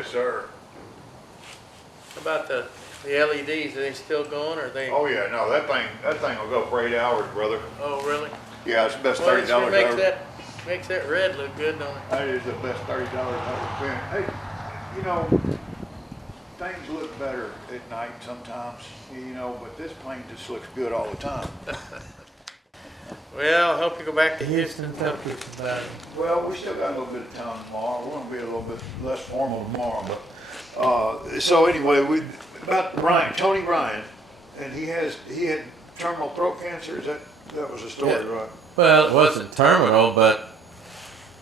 yes, sir. How about the LEDs? Are they still going, or are they? Oh yeah, no, that thing will go for 8 hours, brother. Oh, really? Yeah, it's the best Well, $30 it sure ever. makes that red look good, don't it? That is the best $30 I've ever spent. Hey, you know, things look better at night sometimes, you know, but this plane just looks good all the time. Well, I hope you go back to Houston and tell people about it. Well, we still got a little bit of time tomorrow. We're gonna be a little bit less formal tomorrow, but, so anyway, about Ryan, Tony Ryan, and he had terminal throat cancer. That was the story, Yeah. right? Well, it wasn't terminal, but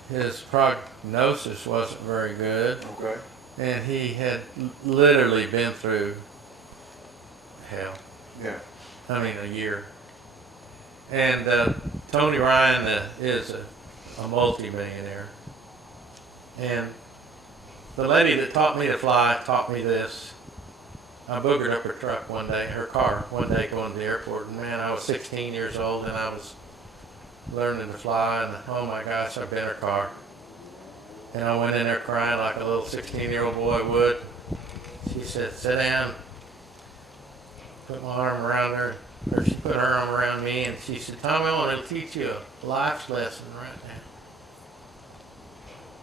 his prognosis wasn't very good, Okay. and he had literally been through hell. Yeah. I mean, a year. And Tony Ryan is a multi-millionaire. And the lady that taught me to fly taught me this. I boogered up her truck one day, her car one day going to the airport. And man, I was 16 years old and I was learning to fly. And oh my gosh, I bent her car. And I went in there crying like a little 16-year-old boy would. She said, sit down. Put my arm around her. Or she put her arm around me and she said, Tommy, I want to teach you a life lesson right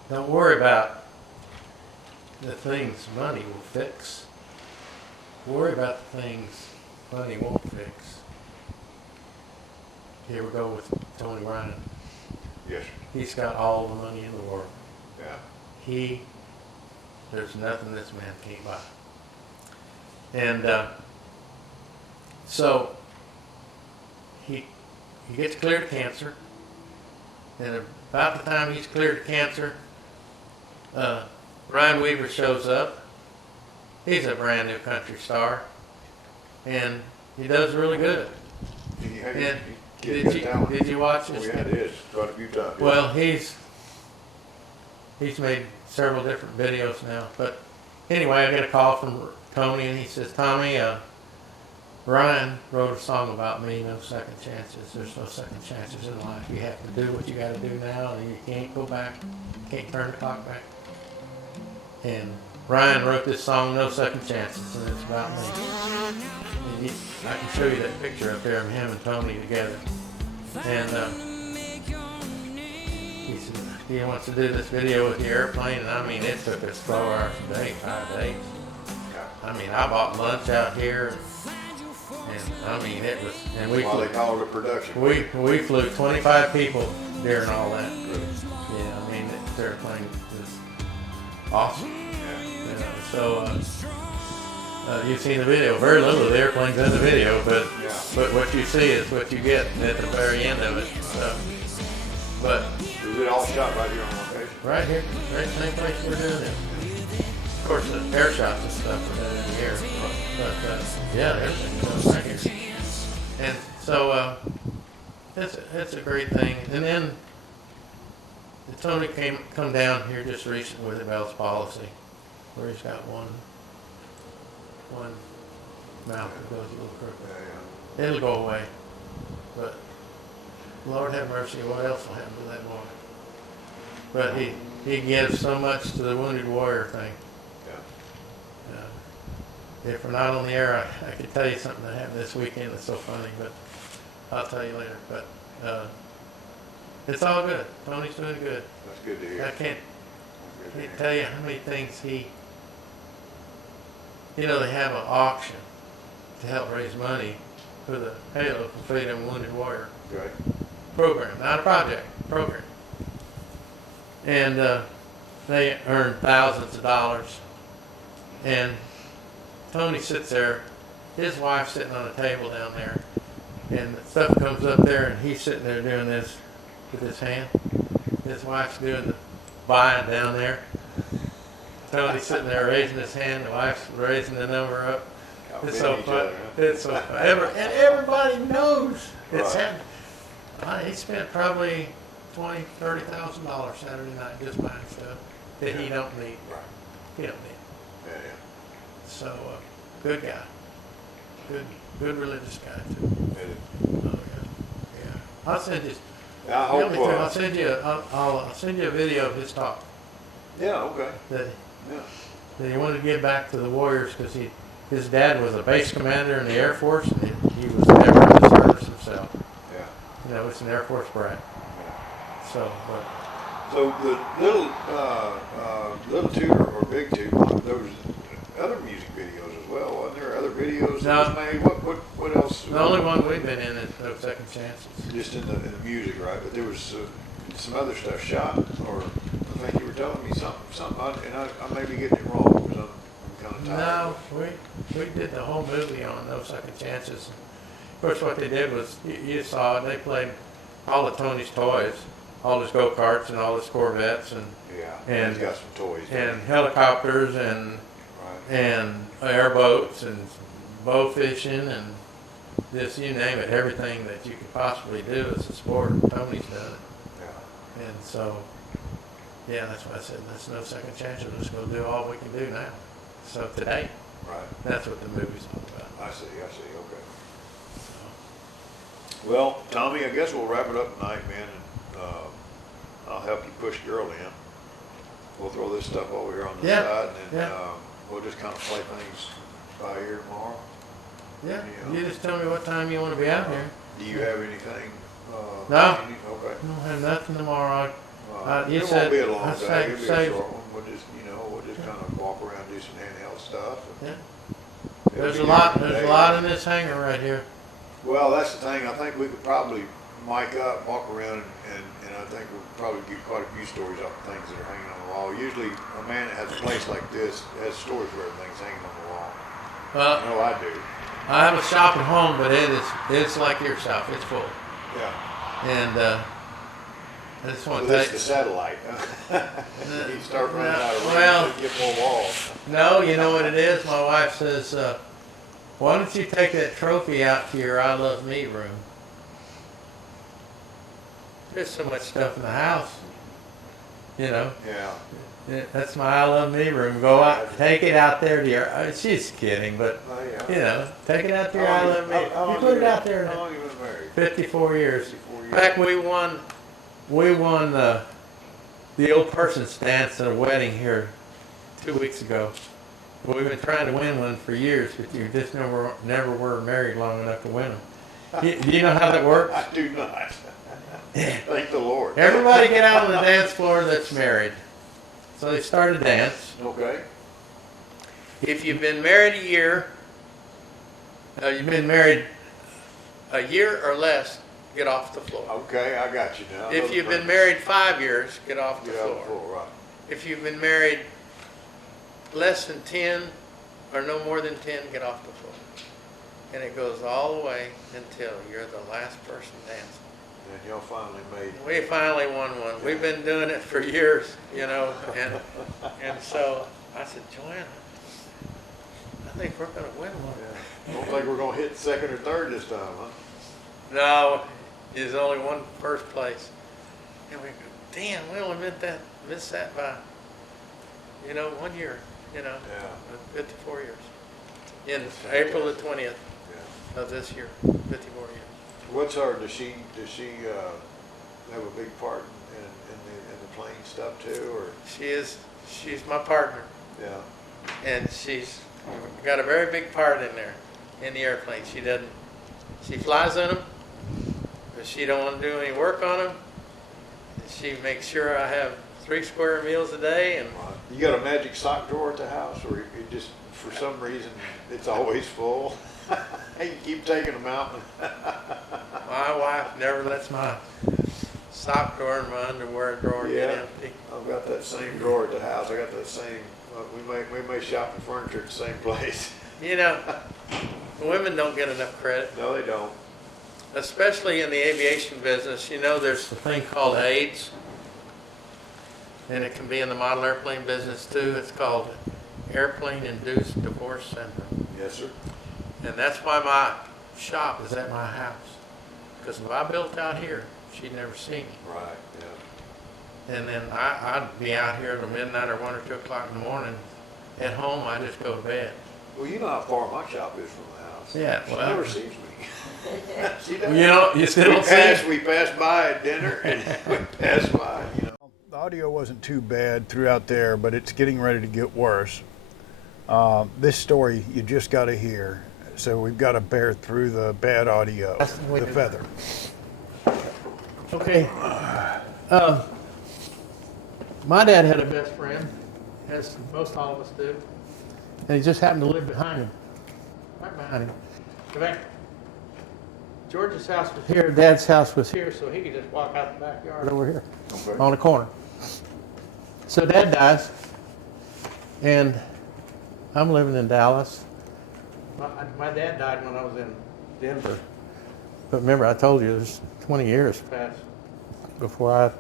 now. Don't worry about the things money will fix. Worry about the things money won't fix. Here we go with Tony Ryan. Yes. He's got all the money in the world. Yeah. There's nothing this man can't buy. And so he gets cleared of cancer, and about the time he's cleared of cancer, Ryan Weaver shows up. He's a brand new country star, and he does really good. And did you watch this? Oh, yeah, it is. Quite a few times. Yeah. Well, he's made several different videos now. But anyway, I get a call from Tony, and he says, Tommy, Ryan wrote a song about me, no second chances. There's no second chances in life. You have to do what you got to do now, and you can't go back. You can't turn the clock back. And Ryan wrote this song, No Second Chances, and it's about me. And I can show you that picture up there of him and Tony together. And he said he wants to do this video with the airplane, and I mean, it took us 12 hours a day, 5 days. I mean, I bought lunch out here. And I mean, it was, and we Well, they call it a production. we flew 25 people during all that. Yeah, I mean, the airplane was awesome. You know, so you've seen the video. Very little of the airplane's in the video, but what you see is what you get at the very end of it. So, but Is it all shot right here on location? right here, right same place we're doing it. Of course, the air shots and stuff are done in the air, but yeah, everything's done right here. And so it's a great thing. And then Tony come down here just recently with a Bell's Palsy, where he's got one mouth that goes a little crooked. It'll go away, but Lord have mercy, what else will happen to that boy? But he gives so much to the Wounded Warrior thing. If we're not on the air, I could tell you something that happened this weekend that's so funny, but I'll tell you later. But it's all good. Tony's doing good. That's good to hear. I can't tell you how many things they have an auction to help raise money for the Halo for Freedom Wounded Warrior Okay. program, not a project, program. And they earn thousands of dollars. And Tony sits there, his wife's sitting on a table down there, and stuff comes up there, and he's sitting there doing this with his hand. His wife's doing the buying down there. Tony's sitting there raising his hand, the wife's raising the number up. It's so fun. It's so fun. And everybody knows it's happening. He spent probably $20,000, $30,000 Saturday night just buying stuff that he don't need. He don't need. Yeah. So, good guy. Good religious guy too. Oh yeah. I'll send you. I hope. I'll send you. I'll send you a video of his talk. Yeah. Okay. That that he wanted to give back to the Warriors because his dad was a base commander in the Air Force, and he was never in the service himself. Yeah. You know, it's an Air Force brat. Yeah. So, but So the little Toot or Big Toot, there was other music videos as well, wasn't there? Other videos that was made. What else? the only one we've been in is No Second Chances. Just in the music, right? But there was some other stuff shot, or I think you were telling me something, and I may be getting it wrong because I'm kind of tired. No, we did the whole movie on No Second Chances. Of course, what they did was, you saw it, they played all of Tony's toys, all his go-karts and all his Corvettes, and he's got some toys. and helicopters and airboats and bow fishing and just you name it, everything that you could possibly do as a sport. Tony's done it. Yeah. And so, yeah, that's why I said there's no second chance. We're just going to do all we can do now. So today, Right. that's what the movie's all about. I see. Okay. Well, Tommy, I guess we'll wrap it up tonight, man, and I'll help you push girl in. We'll throw this stuff over here on the side, and then we'll just kind of play things by ear tomorrow. Yeah, you just tell me what time you want to be out here. Do you have anything? No. Okay. I don't have nothing tomorrow. You it said, won't be a long I day. say- It'll be a say- short one. We'll just kind of walk around, do some handheld stuff. Yeah. It'll There's be a lot. during the There's a day. lot in this hangar right here. Well, that's the thing. I think we could probably mic up, walk around, and I think we'll probably get quite a few stories off of things that are hanging on the wall. Usually, a man that has a place like this has stories where everything's hanging on the wall. Well, I know I do. I have a shop at home, but it's like your shop. It's full. Yeah. And I just So want to that's take. the satellite. You start running out of room, Well- so you get more walls. No, you know what it is? My wife says, why don't you take that trophy out to your I Love Me room? There's so much stuff in the house. You know, Yeah. that's my I Love Me room. Go out, take it out there to your, she's kidding, but, Oh, yeah. you know, take it out to your I Love Me. How long You put you it been- out there. How long you been married? 54 years. 54 In years. fact, we won the old person's dance at a wedding here 2 weeks ago. Well, we've been trying to win one for years, but you just never were married long enough to win them. Do you know how that works? I do not. Thank the Lord. Everybody get out on the dance floor that's married. So they start a dance. Okay. If you've been married a year or less, get off the floor. Okay, I got you now. If you've been married 5 years, get off the Get out of the floor. floor, right. If you've been married less than 10 or no more than 10, get off the floor. And it goes all the way until you're the last person dancing. And y'all finally made. We finally won one. We've been doing it for years, you know, and so I said, Joanna, I think we're going to win one. Yeah. Don't think we're gonna hit second or third this time, huh? No, there's only one first place. And we go, damn, we only missed that by, 1 year, Yeah. 54 years. In April the 20th Yeah. of this year, 54 years. What's her? Does she have a big part in the plane stuff too, or? She's my partner, Yeah. and she's got a very big part in there, in the airplane. She flies in them, but she don't want to do any work on them. She makes sure I have 3 square meals a day, and You got a magic sock drawer at the house, or you just, for some reason, it's always full? You keep taking them out. my wife never lets my sock drawer and my underwear drawer get Yeah. empty. I've got that same drawer at the house. I got that same. We may shop for furniture at the same place. Women don't get enough credit, No, they don't. especially in the aviation business. There's a thing called A.I.D.S, and it can be in the model airplane business too. It's called Airplane-Induced Divorce Syndrome. Yes, sir. And that's why my shop is at my house. Because if I built out here, she'd never see me. Right. Yeah. And then I'd be out here till midnight or 1 or 2 o'clock in the morning. At home, I just go to bed. Well, you know how far my shop is from the house. Yeah, She well. never sees me. She doesn't. You still don't see We passed by at dinner, and we passed by. The audio wasn't too bad throughout there, but it's getting ready to get worse. This story you just got to hear. So we've got to bear through the bad audio. That's the way The to- feather. Okay. My dad had a best friend, as most all of us do, and he just happened to live behind him, right behind him. In fact, George's house was here, Dad's house was here, so he could just walk out the backyard over here Okay. on the corner. So Dad dies, and I'm living in Dallas. My dad died when I was in Denver. But remember, I told you there's 20 years passed before I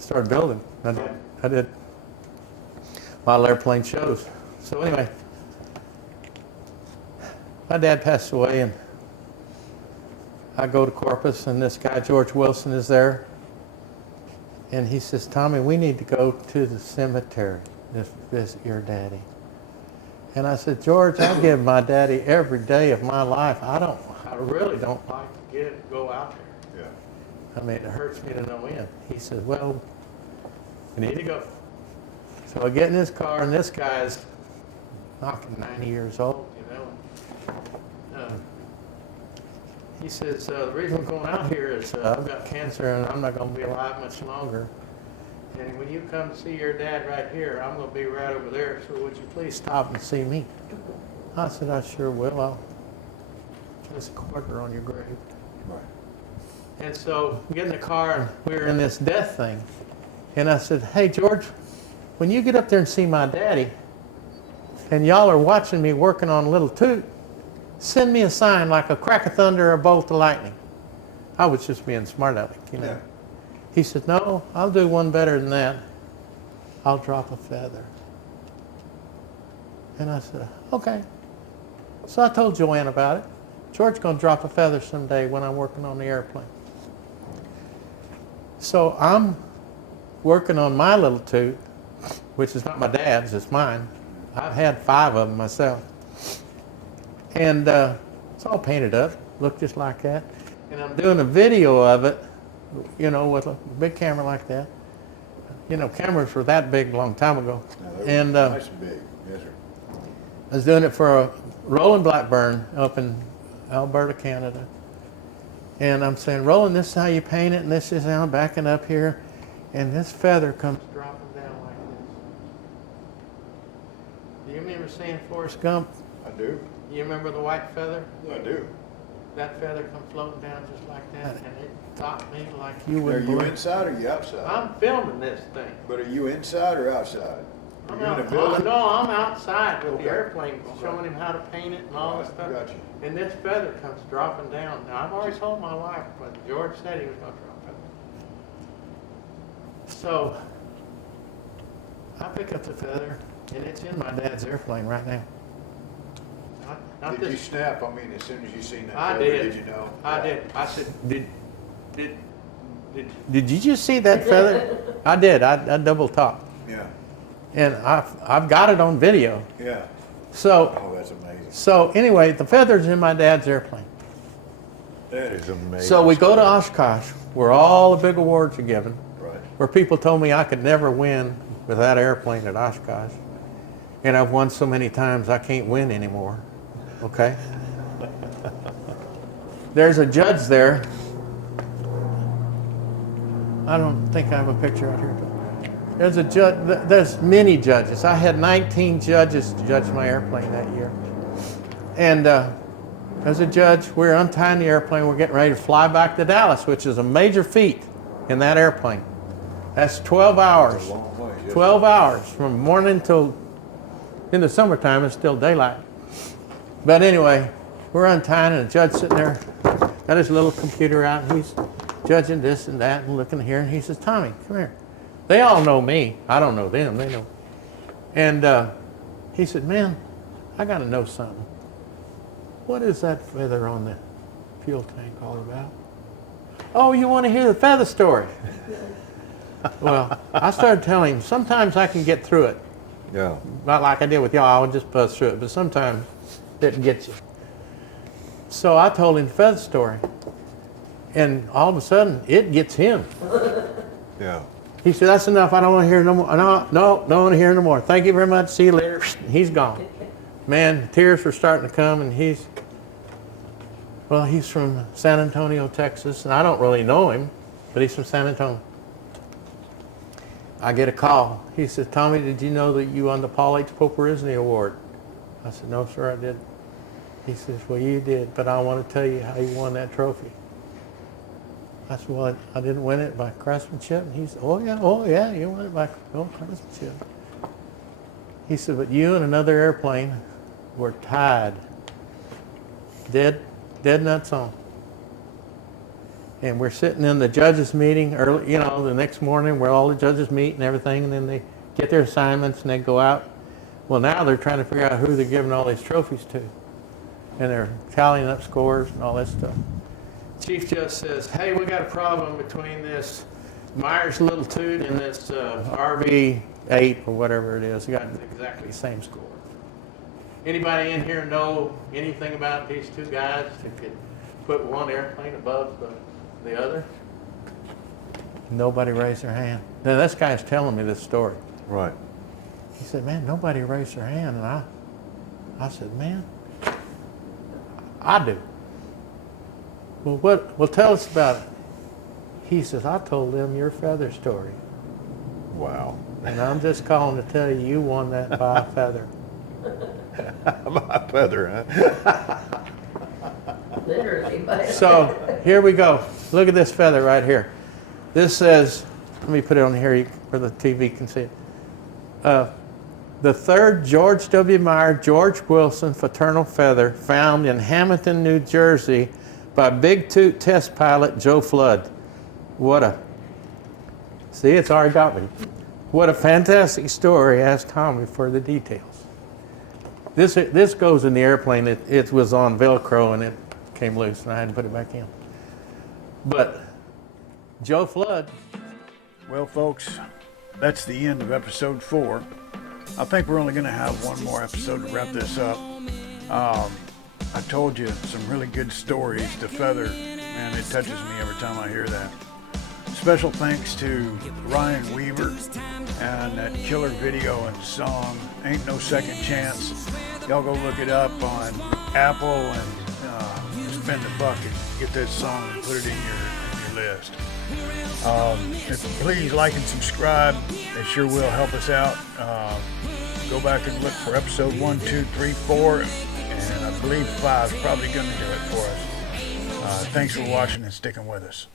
started building. I did model airplane shows. So anyway, my dad passed away, and I go to Corpus, and this guy, George Wilson, is there. And he says, Tommy, we need to go to the cemetery to visit your daddy. And I said, George, I give my daddy every day of my life. I really don't like to go out there. Yeah. I mean, it hurts me to no end. He says, well, we need to go. So I get in his car, and this guy's knocking 90 years old, you know. He says, the reason I'm going out here is I've got cancer, and I'm not going to be alive much longer. And when you come to see your dad right here, I'm going to be right over there, so would you please stop and see me? I said, I sure will. I'll place a quarter on your grave. Right. And so we get in the car, and we were in this death thing. And I said, hey, George, when you get up there and see my daddy, and y'all are watching me working on Little Toot, send me a sign like a crack of thunder or a bolt of lightning. I was just being smart aleck, you know. Yeah. He said, no, I'll do one better than that. I'll drop a feather. And I said, okay. So I told Joanne about it. George's going to drop a feather someday when I'm working on the airplane. So I'm working on my Little Toot, which is not my dad's, it's mine. I've had 5 of them myself. And it's all painted up, look just like that. And I'm doing a video of it, you know, with a big camera like that. You know, cameras were that big a long time ago. And Nice and big. Yes, sir. I was doing it for a Roland Blackburn up in Alberta, Canada. And I'm saying, Roland, this is how you paint it, and this is how I'm backing up here. And this feather comes dropping down like this. Do you remember seeing Forrest Gump? I do. You remember the white feather? I do. That feather come floating down just like that, and it got me like you Are wouldn't you believe. inside or you outside? I'm filming this thing. But are you inside or outside? Are you in a building? No, I'm outside with Okay. the airplane, Okay. showing him how to paint it and all this stuff. Gotcha. And this feather comes dropping down. Now, I've already told my wife, but George said he was going to drop it. So I pick up the feather, and it's in my dad's airplane right now. Not Did you this. snap? I mean, as soon as you seen that I feather, did. did you know? I did. I said, did you just see that feather? I did. I double top. Yeah. And I've got it on video. Yeah. So Oh, that's amazing. so anyway, the feather's in my dad's airplane. That is amazing. So we go to Oshkosh, where all the big awards are given, Right. where people told me I could never win with that airplane at Oshkosh. And I've won so many times I can't win anymore. Okay? There's a judge there. I don't think I have a picture out here. There's a judge. There's many judges. I had 19 judges to judge my airplane that year. And there's a judge. We're untying the airplane. We're getting ready to fly back to Dallas, which is a major feat in that airplane. That's 12 hours. That's a long way. Yes. 12 hours from morning till, in the summertime, it's still daylight. But anyway, we're untying, and the judge sitting there, got his little computer out, and he's judging this and that and looking here, and he says, Tommy, come here. They all know me. I don't know them. They know. And he said, man, I got to know something. What is that feather on the fuel tank all about? Oh, you want to hear the feather story? Well, I started telling him, sometimes I can get through it. Yeah. Not like I did with y'all, I would just buzz through it, but sometimes it didn't get you. So I told him the feather story. And all of a sudden, it gets him. Yeah. He said, that's enough. I don't want to hear no more. No, don't want to hear no more. Thank you very much. See you later. He's gone. Man, tears were starting to come, and he's from San Antonio, Texas, and I don't really know him, but he's from San Antonio. I get a call. He said, Tommy, did you know that you won the Paul H. Poperizny Award? I said, no, sir, I didn't. He says, well, you did, but I want to tell you how you won that trophy. I said, well, I didn't win it by craftsmanship. And he said, oh, yeah, you won it by craftsmanship. He said, but you and another airplane were tied, dead nuts on. And we're sitting in the judges' meeting early, the next morning where all the judges meet and everything, and then they get their assignments and they go out. Well, now they're trying to figure out who they're giving all these trophies to. And they're tallying up scores and all that stuff. Chief Judge says, hey, we got a problem between this Myers Little Toot and this RV-8 or whatever it is. They got exactly the same score. Anybody in here know anything about these two guys that could put one airplane above the other? Nobody raised their hand. Now, this guy's telling me this story. Right. He said, man, nobody raised their hand. And I said, man, I do. Well, tell us about it. He says, I told them your feather story. Wow. And I'm just calling to tell you, you won that by a feather. My feather, huh? Literally. So here we go. Look at this feather right here. This says, let me put it on here where the TV can see it. The third George W. Meyer, George Wilson fraternal feather found in Hamilton, New Jersey by Big Toot test pilot Joe Flood. See, it's already got me. What a fantastic story. Ask Tommy for the details. This goes in the airplane. It was on Velcro and it came loose and I had to put it back in. But Joe Flood. Well, folks, that's the end of episode 4. I think we're only going to have one more episode to wrap this up. I told you some really good stories. The feather, man, it touches me every time I hear that. Special thanks to Ryan Weaver and that killer video and song, Ain't No Second Chance. Y'all go look it up on Apple and spend a buck and get that song and put it in your list. Please like and subscribe. It sure will help us out. Go back and look for episode 1, 2, 3, 4, and I believe 5 is probably going to do it for us. Thanks for watching and sticking with us.